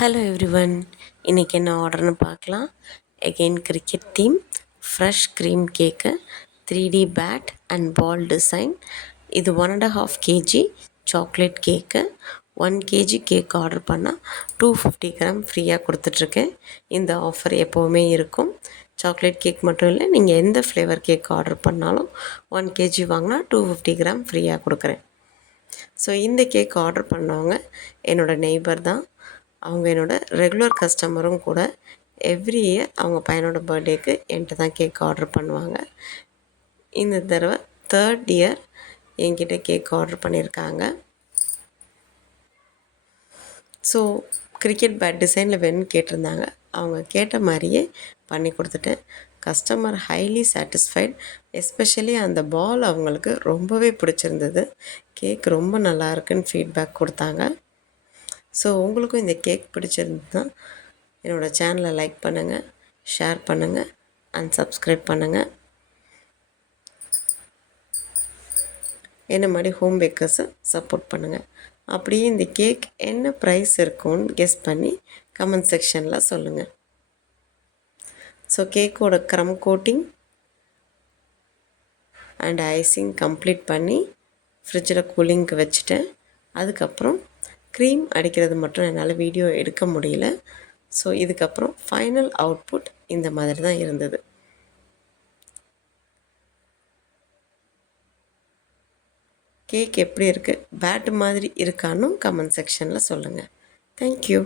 Hello everyone, இன்றைக்கி என்ன ஆர்டர்னு பார்க்கலாம். Again cricket theme, fresh cream cake, 3D bat and ball design. இது 1.5 kg chocolate cake. 1 kg cake order பண்ணால் 250 gram ஃப்ரீயாக கொடுத்துட்ருக்கேன். இந்த ஆஃபர் எப்போவுமே இருக்கும். சாக்லேட் கேக் மட்டும் இல்லை, நீங்கள் எந்த ஃப்ளேவர் கேக் ஆர்டர் பண்ணாலும் 1 kg வாங்கினா 250 கிராம் ஃப்ரீயாக கொடுக்குறேன். ஸோ இந்த கேக் ஆர்டர் பண்ணவங்க என்னோடய நெய்பர் தான். அவங்க என்னோடய ரெகுலர் கஸ்டமரும் கூட. எவ்ரி இயர் அவங்க பையனோட பர்த்டேக்கு என்கிட்ட தான் கேக் ஆர்டர் பண்ணுவாங்க. இந்த தடவை 3rd இயர் என்கிட்ட கேக் ஆர்டர் பண்ணியிருக்காங்க. ஸோ கிரிக்கெட் பேட் டிசைனில் வேணும்னு கேட்டிருந்தாங்க. அவங்க கேட்ட மாதிரியே பண்ணி கொடுத்துட்டேன். Customer highly satisfied. எஸ்பெஷலி அந்த பால் அவங்களுக்கு ரொம்பவே பிடிச்சிருந்தது. கேக் ரொம்ப நல்லா இருக்குன்னு ஃபீட்பேக் கொடுத்தாங்க. ஸோ உங்களுக்கும் இந்த கேக் பிடிச்சிருந்ததுன்னா என்னோடய சேனலை லைக் பண்ணுங்கள், ஷேர் பண்ணுங்கள் அண்ட் சப்ஸ்கிரைப் பண்ணுங்கள். என்ன மாதிரி ஹோம் பேக்கர்ஸை சப்போர்ட் பண்ணுங்கள். அப்படியே இந்த கேக் என்ன ப்ரைஸ் இருக்கும்னு கெஸ் பண்ணி கமெண்ட் செக்ஷனில் சொல்லுங்கள். ஸோ கேக்கோட crumb coating and icing complete பண்ணி ஃப்ரிட்ஜில் கூலிங்க்கு வச்சுட்டேன். அதுக்கப்புறம் க்ரீம் அடிக்கிறது மட்டும் என்னால் வீடியோ எடுக்க முடியல. ஸோ இதுக்கப்புறம் ஃபைனல் அவுட்புட் இந்த மாதிரி தான் இருந்தது. கேக் எப்படி இருக்குது, பேட் மாதிரி இருக்கான்னு கமெண்ட் செக்ஷனில் சொல்லுங்கள். தேங்க்யூ.